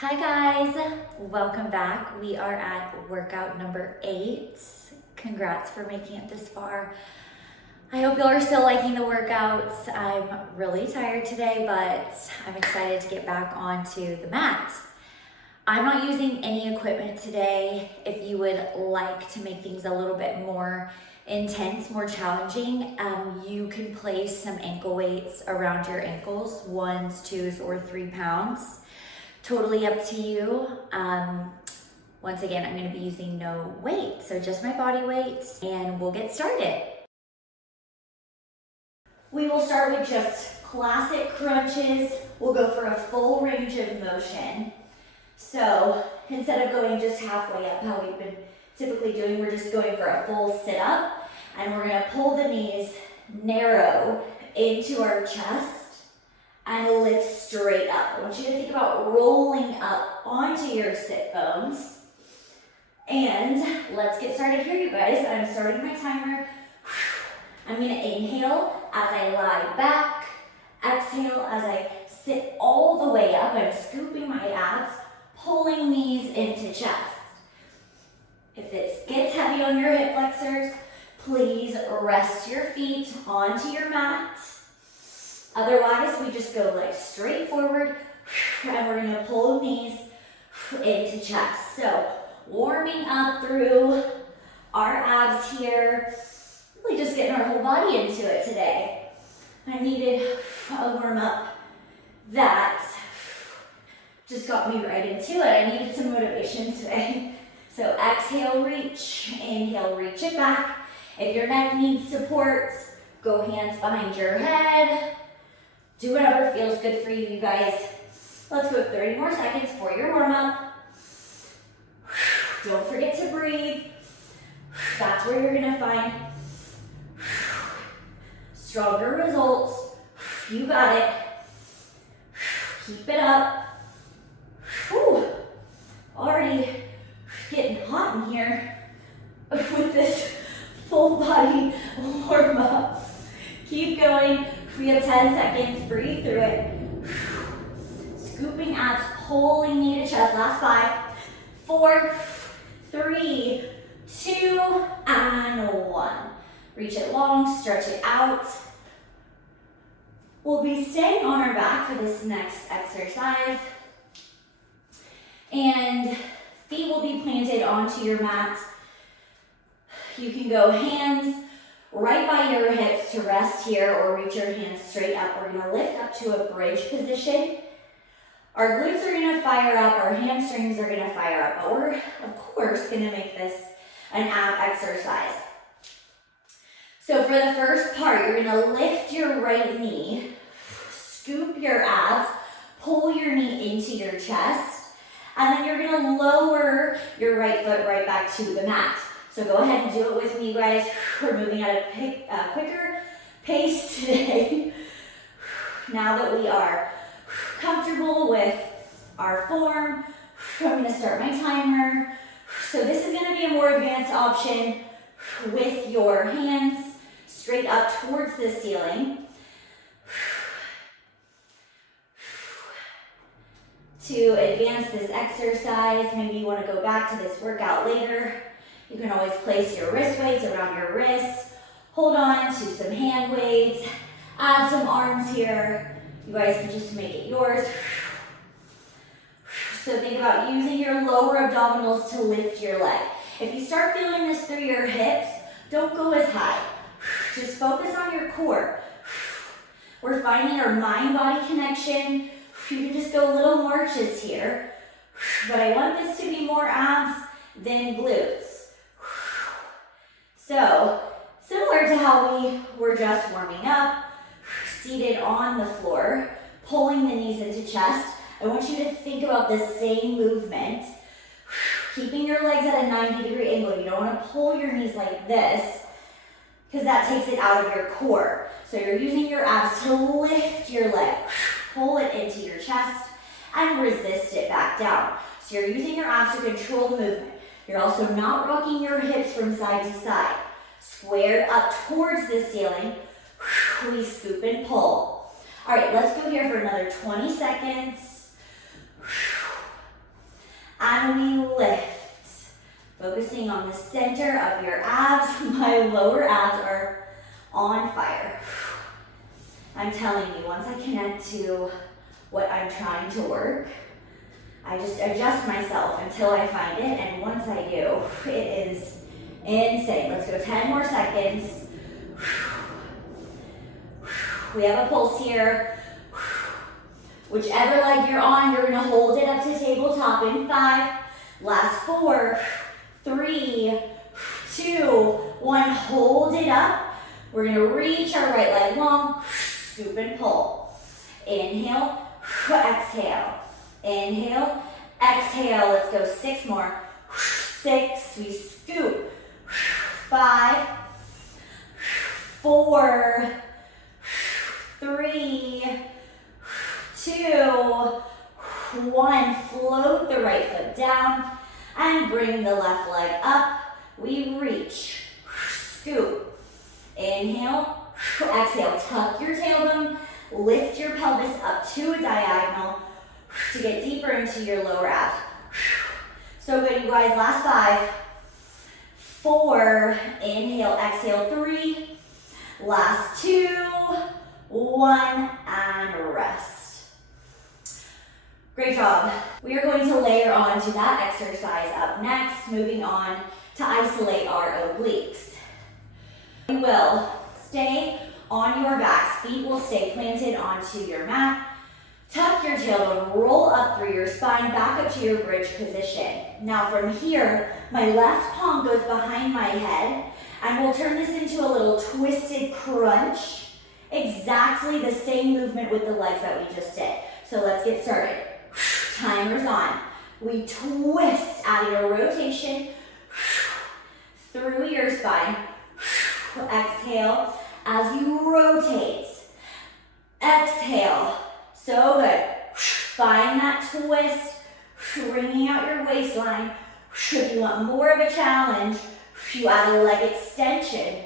Hi guys, welcome back. We are at workout number 8. Congrats for making it this far. I hope y'all are still liking the workouts. I'm really tired today, but I'm excited to get back onto the mat. I'm not using any equipment today. If you would like to make things a little bit more intense, more challenging, you can place some ankle weights around your ankles, 1, 2, or 3 pounds. Totally up to you. Once again, I'm going to be using no weight, so just my body weight, and we'll get started. We will start with just classic crunches. We'll go for a full range of motion. So instead of going just halfway up, how we've been typically doing, we're just going for a full sit-up, and we're going to pull the knees narrow into our chest and lift straight up. I want you to think about rolling up onto your sit bones. And let's get started here, you guys. I'm starting my timer. I'm gonna inhale as I lie back. Exhale as I sit all the way up. I'm scooping my abs, pulling knees into chest. If it gets heavy on your hip flexors, please rest your feet onto your mat. Otherwise, we just go like straight forward, and we're gonna pull knees into chest. So warming up through our abs here, really just getting our whole body into it today. I needed a warm up that just got me right into it. I needed some motivation today. So exhale, reach, inhale, reach it back. If your neck needs support, go hands behind your head. Do whatever feels good for you, you guys. Let's go 30 more seconds for your warm-up. Don't forget to breathe. That's where you're gonna find stronger results. You got it. Keep it up. Whew. Already getting hot in here with this full body warm-up. Keep going. We have 10 seconds, breathe through it. Scooping abs, pulling knee to chest, last 5, 4, 3, 2, and 1. Reach it long, stretch it out. We'll be staying on our back for this next exercise. And feet will be planted onto your mat. You can go hands right by your hips to rest here, or reach your hands straight up. We're gonna lift up to a bridge position. Our glutes are gonna fire up, our hamstrings are gonna fire up, but we're, of course, gonna make this an ab exercise. So for the first part, you're gonna lift your right knee, scoop your abs, pull your knee into your chest, and then you're gonna lower your right foot right back to the mat. So go ahead and do it with me, guys. We're moving at a quicker pace today. Now that we are comfortable with our form, I'm gonna start my timer. So this is gonna be a more advanced option with your hands straight up towards the ceiling. To advance this exercise, maybe you wanna go back to this workout later. You can always place your wrist weights around your wrists. Hold on to some hand weights. Add some arms here. You guys can just make it yours. So think about using your lower abdominals to lift your leg. If you start feeling this through your hips, don't go as high. Just focus on your core. We're finding our mind-body connection. You can just go little marches here. But I want this to be more abs than glutes. So, similar to how we were just warming up, seated on the floor, pulling the knees into chest, I want you to think about the same movement, keeping your legs at a 90-degree angle. You don't want to pull your knees like this, because that takes it out of your core. So you're using your abs to lift your leg, pull it into your chest, and resist it back down. So you're using your abs to control the movement. You're also not rocking your hips from side to side. Square up towards the ceiling. We scoop and pull. All right, let's go here for another 20 seconds. and we lift. Focusing on the center of your abs. My lower abs are on fire. I'm telling you, once I connect to what I'm trying to work, I just adjust myself until I find it, and once I do, it is insane. Let's go 10 more seconds. We have a pulse here. Whichever leg you're on, you're gonna hold it up to tabletop in 5. Last 4, 3, 2, 1. Hold it up. We're gonna reach our right leg long, scoop and pull. Inhale, exhale. Inhale, exhale. Let's go 6 more. 6, we scoop. 5, 4, 3, 2, 1. Float the right foot down and bring the left leg up. We reach, scoop. Inhale, exhale. Tuck your tailbone, lift your pelvis up to a diagonal to get deeper into your lower abs. So good, you guys. Last 5, 4, inhale, exhale, 3, last 2, 1, and rest. Great job. We are going to layer on to that exercise up next, moving on to isolate our obliques. You will stay on your backs, feet will stay planted onto your mat. Tuck your tailbone, roll up through your spine, back up to your bridge position. Now from here, my left palm goes behind my head, and we'll turn this into a little twisted crunch. Exactly the same movement with the legs that we just did. So let's get started. Timer's on. We twist, adding a rotation through your spine. Exhale as you rotate. Exhale. So good. Find that twist, wringing out your waistline. If you want more of a challenge, you add a leg extension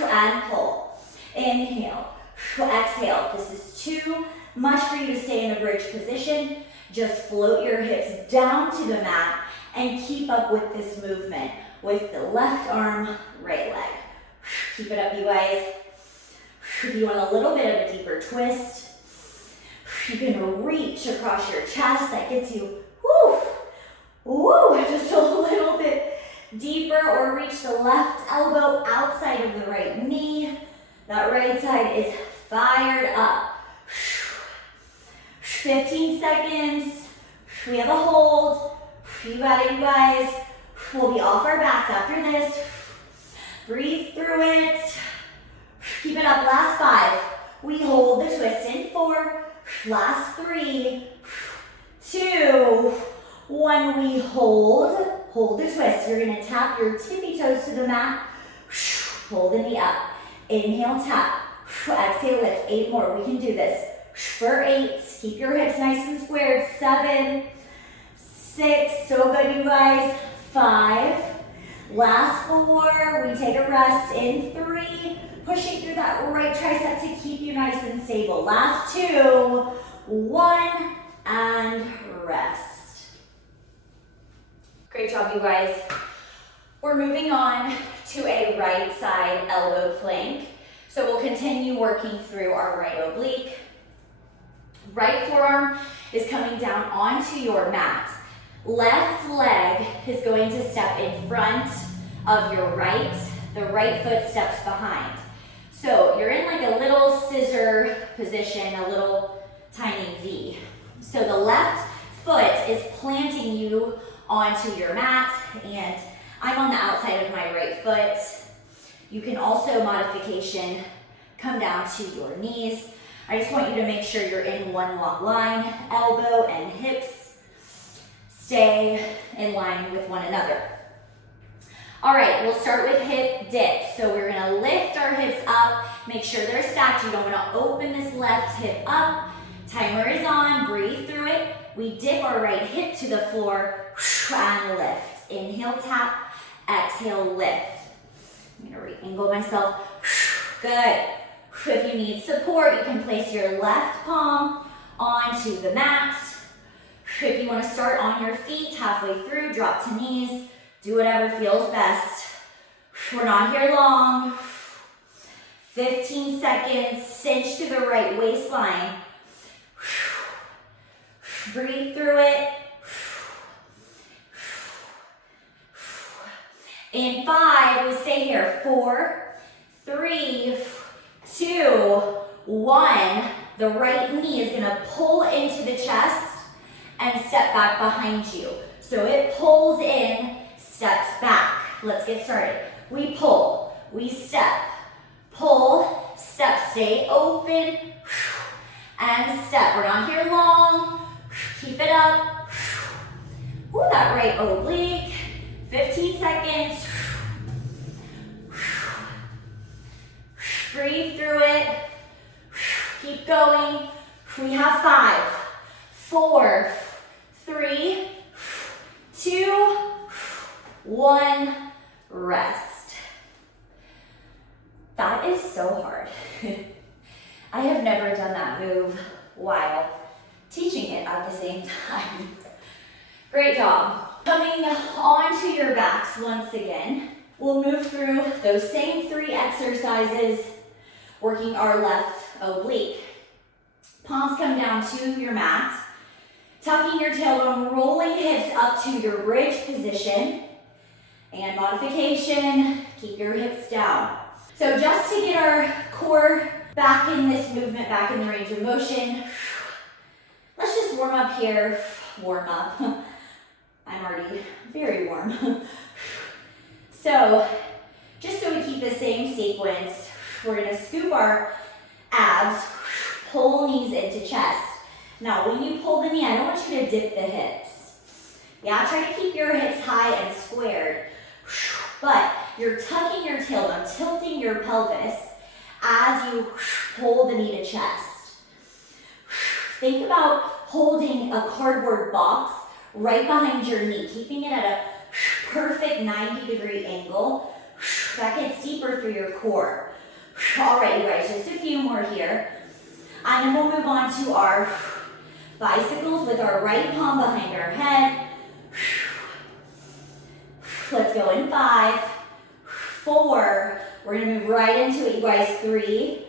and pull. Inhale, exhale. If this is too much for you to stay in a bridge position, just float your hips down to the mat and keep up with this movement with the left arm, right leg. Keep it up, you guys. If you want a little bit of a deeper twist, you can reach across your chest. That gets you, just a little bit deeper, or reach the left elbow outside of the right knee. That right side is fired up. 15 seconds. We have a hold. You got it, you guys. We'll be off our backs after this. Breathe through it. Keep it up. Last 5. We hold the twist in 4. Last 3, 2, 1. We hold the twist. You're gonna tap your tippy toes to the mat. Hold the knee up. Inhale, tap. Exhale, lift. 8 more. We can do this. For 8. Keep your hips nice and squared. 7, 6. So good, you guys. 5. Last 4. We take a rest in 3. Pushing through that right tricep to keep you nice and stable. Last 2, 1, and rest. Great job, you guys. We're moving on to a right side elbow plank. So we'll continue working through our right oblique. Right forearm is coming down onto your mat. Left leg is going to step in front of your right. The right foot steps behind. So you're in like a little scissor position, a little tiny V. So the left foot is planting you onto your mat, and I'm on the outside of my right foot. You can also, modification, come down to your knees. I just want you to make sure you're in one long line. Elbow and hips stay in line with one another. All right, we'll start with hip dips. So we're gonna lift our hips up, make sure they're stacked. You don't wanna open this left hip up. Timer is on, breathe through it. We dip our right hip to the floor and lift. Inhale, tap, exhale, lift. I'm gonna re-angle myself. Good. If you need support, you can place your left palm onto the mat. If you want to start on your feet halfway through, drop to knees. Do whatever feels best. We're not here long. 15 seconds. Cinch to the right waistline. Breathe through it. In 5, we stay here. 4, 3, 2, 1. The right knee is gonna pull into the chest and step back behind you. So it pulls in, steps back. Let's get started. We pull, we step, pull, step, stay open, and step. We're not here long. Keep it up. Ooh, that right oblique. 15 seconds. Breathe through it. Keep going. We have 5, 4, 3, 2, 1. Rest. That is so hard. I have never done that move while teaching it at the same time. Great job. Coming onto your backs once again, we'll move through those same 3 exercises, working our left oblique. Palms come down to your mat, tucking your tailbone, rolling hips up to your bridge position, and modification, keep your hips down. So just to get our core back in this movement, back in the range of motion, let's just warm up here. Warm up. I'm already very warm. So, just so we keep the same sequence, we're gonna scoop our abs, pull knees into chest. Now, when you pull the knee, I don't want you to dip the hips. Yeah, try to keep your hips high and squared. But you're tucking your tailbone, tilting your pelvis as you pull the knee to chest. Think about holding a cardboard box right behind your knee, keeping it at a perfect 90-degree angle. That gets deeper through your core. All right, you guys, just a few more here. And then we'll move on to our bicycles with our right palm behind our head. Let's go in 5, 4. We're gonna move right into it, you guys. 3,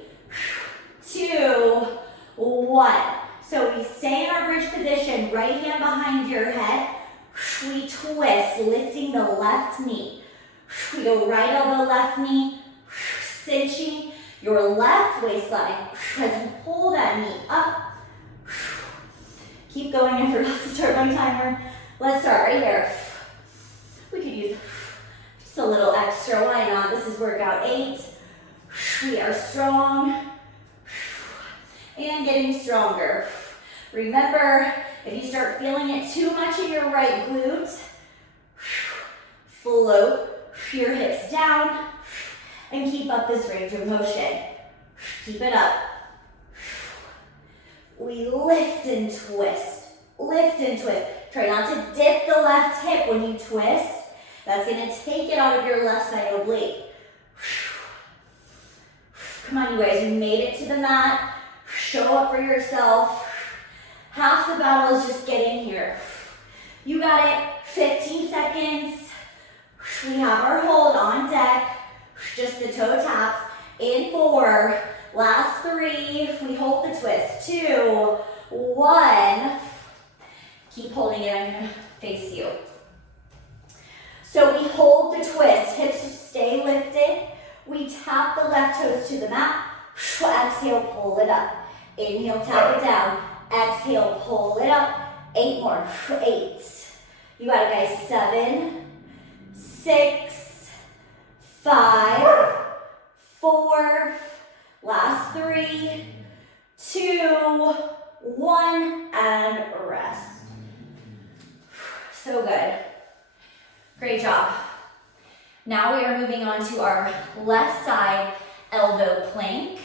2, 1. So we stay in our bridge position, right hand behind your head. We twist, lifting the left knee. We go right elbow, left knee, cinching your left waistline as you pull that knee up. Keep going. I forgot to start my timer. Let's start right here. We could use just a little extra. Why not? This is workout 8. We are strong and getting stronger. Remember, if you start feeling it too much in your right glute, float your hips down and keep up this range of motion. Keep it up. We lift and twist. Lift and twist. Try not to dip the left hip when you twist. That's going to take it out of your left side oblique. Come on, you guys. You made it to the mat. Show up for yourself. Half the battle is just getting here. You got it. 15 seconds. We have our hold on deck. Just the toe taps. In 4. Last 3. We hold the twist. 2, 1. Keep holding it. I'm going to face you. So we hold the twist. Hips stay lifted. We tap the left toes to the mat. Exhale, pull it up. Inhale, tap it down. Exhale, pull it up. 8 more. 8. You got it, guys. 7, 6, 5, 4. Last 3, 2, 1, and rest. So good. Great job. Now we are moving on to our left side elbow plank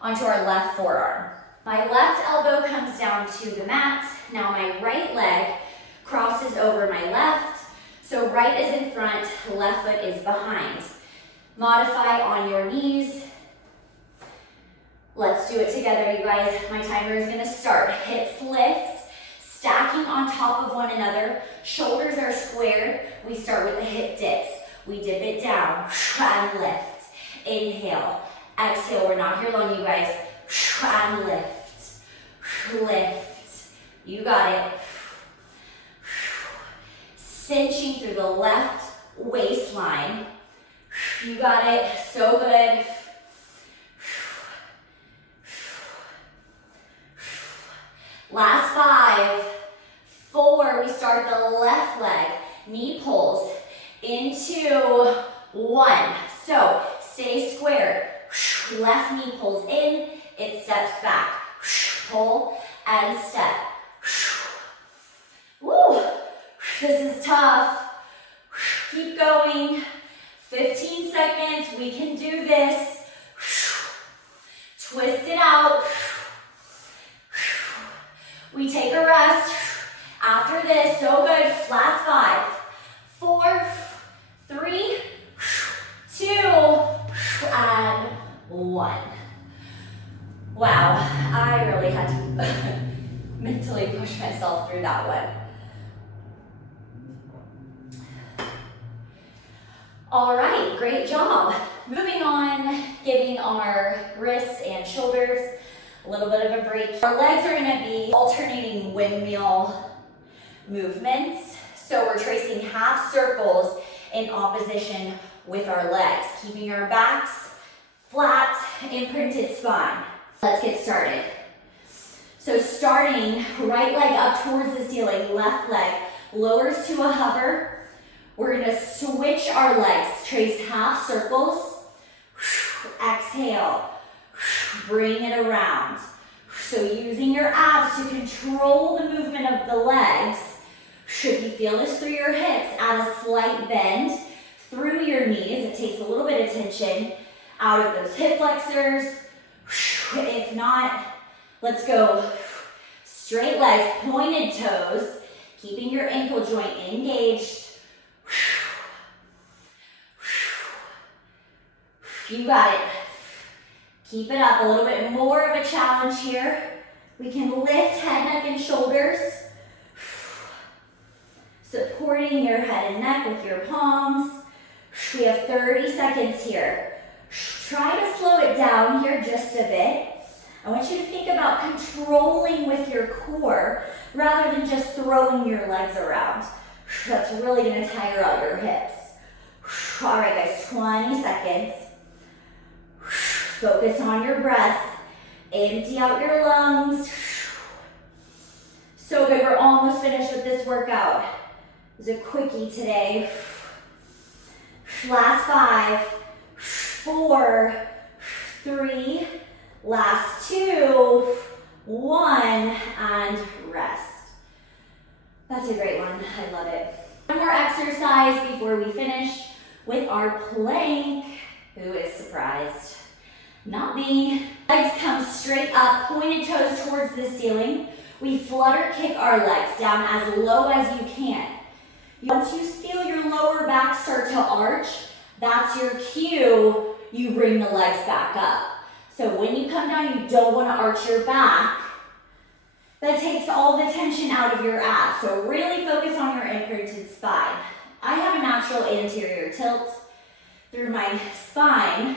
onto our left forearm. My left elbow comes down to the mat. Now my right leg crosses over my left. So right is in front, left foot is behind. Modify on your knees. Let's do it together, you guys. My timer is gonna start. Hips lift, stacking on top of one another. Shoulders are squared. We start with the hip dips. We dip it down and lift. Inhale, exhale. We're not here long, you guys. And lift, lift. You got it. Cinching through the left waistline. You got it. So good. Last 5, 4, we start the left leg, knee pulls into 1. So stay squared, left knee pulls in, it steps back, pull and step. Woo, this is tough. Keep going, 15 seconds, we can do this. Twist it out. We take a rest. After this, so good. Last 5, 4, 3, 2, and 1. Wow, I really had to mentally push myself through that one. All right, great job. Moving on, giving our wrists and shoulders a little bit of a break. Our legs are gonna be alternating windmill movements. So we're tracing half circles in opposition with our legs, keeping our backs flat, imprinted spine. Let's get started. So starting, right leg up towards the ceiling, left leg lowers to a hover. We're gonna switch our legs, trace half circles. Exhale. Bring it around. So using your abs to control the movement of the legs. If you feel this through your hips, add a slight bend through your knees. It takes a little bit of tension out of those hip flexors. If not, let's go straight legs, pointed toes, keeping your ankle joint engaged. You got it. Keep it up, a little bit more of a challenge here. We can lift head, neck, and shoulders. Supporting your head and neck with your palms. We have 30 seconds here. Try to slow it down here just a bit. I want you to think about controlling with your core rather than just throwing your legs around. That's really gonna tire out your hips. All right, guys, 20 seconds. Focus on your breath. Empty out your lungs. So good, we're almost finished with this workout. It was a quickie today. Last 5, 4, 3, last 2, 1, and rest. That's a great one, I love it. One more exercise before we finish with our plank. Who is surprised? Not me. Legs come straight up, pointed toes towards the ceiling. We flutter kick our legs down as low as you can. Once you feel your lower back start to arch, that's your cue. You bring the legs back up. So when you come down, you don't want to arch your back. That takes all the tension out of your abs. So really focus on your imprinted spine. I have a natural anterior tilt through my spine.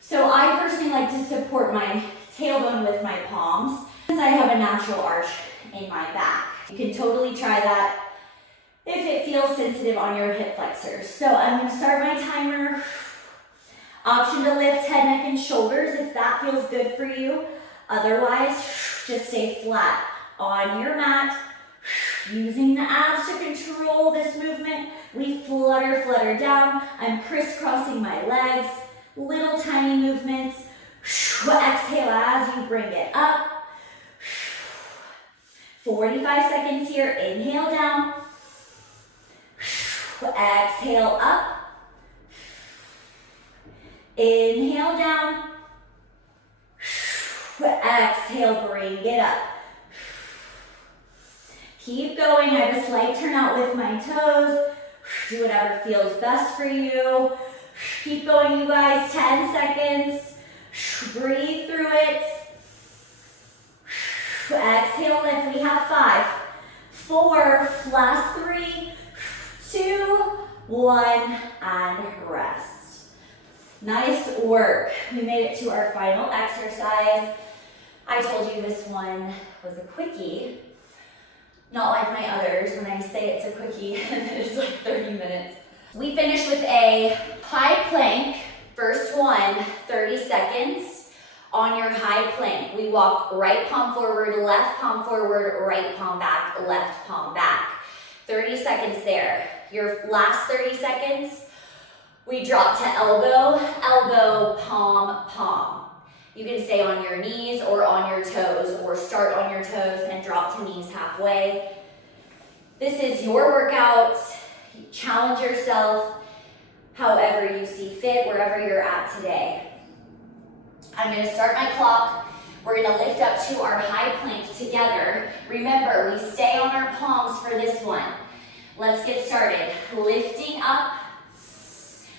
So I personally like to support my tailbone with my palms since I have a natural arch in my back. You can totally try that if it feels sensitive on your hip flexors. So I'm going to start my timer. Option to lift head, neck, and shoulders if that feels good for you. Otherwise, just stay flat on your mat. Using the abs to control this movement, we flutter down. I'm crisscrossing my legs. Little tiny movements. Exhale as you bring it up. 45 seconds here. Inhale down. Exhale up. Inhale down. Exhale, bring it up. Keep going. I have a slight turnout with my toes. Do whatever feels best for you. Keep going, you guys. 10 seconds. Breathe through it. Exhale, lift. We have 5, 4, last 3, 2, 1, and rest. Nice work. We made it to our final exercise. I told you this one was a quickie. Not like my others when I say it's a quickie and it's like 30 minutes. We finished with a high plank. First one, 30 seconds on your high plank. We walk right palm forward, right palm back, left palm back. 30 seconds there. Your last 30 seconds, we drop to elbow, elbow, palm, palm. You can stay on your knees or on your toes, or start on your toes and drop to knees halfway. This is your workout. Challenge yourself however you see fit, wherever you're at today. I'm gonna start my clock. We're gonna lift up to our high plank together. Remember, we stay on our palms for this one. Let's get started. Lifting up.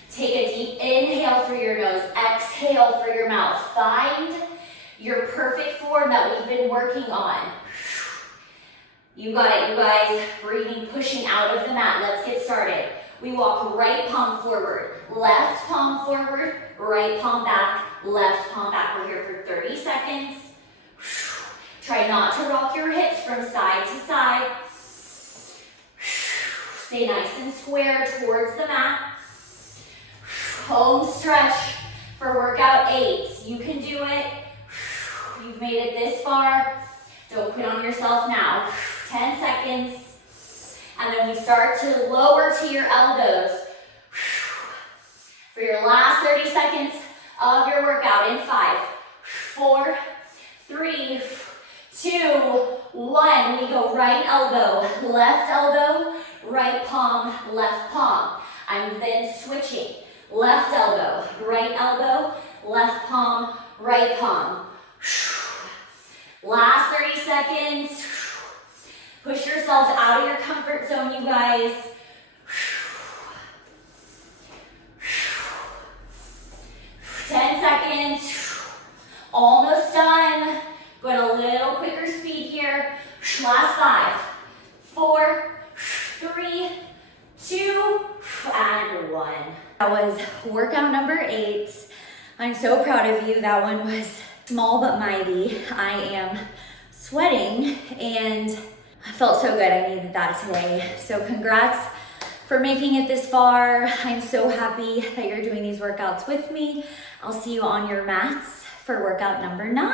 Take a deep inhale through your nose, exhale through your mouth. Find your perfect form that we've been working on. You got it, you guys. Breathing, pushing out of the mat. Let's get started. We walk right palm forward, left palm forward, right palm back, left palm back. We're here for 30 seconds. Try not to rock your hips from side to side. Stay nice and square towards the mat. Home stretch for workout 8. You can do it. You've made it this far. Don't quit on yourself now. 10 seconds. And then we start to lower to your elbows. For your last 30 seconds of your workout in 5, 4, 3, 2, 1. We go right elbow, right palm, left palm. I'm then switching. Left elbow, left palm, right palm. Last 30 seconds. Push yourself out of your comfort zone, you guys. 10 seconds. Almost done. Going a little quicker speed here. Last 5, 4, 3, 2, and 1. That was workout number 8. I'm so proud of you. That one was small but mighty. I am sweating and I felt so good. I needed that today. So congrats for making it this far. I'm so happy that you're doing these workouts with me. I'll see you on your mats for workout number 9.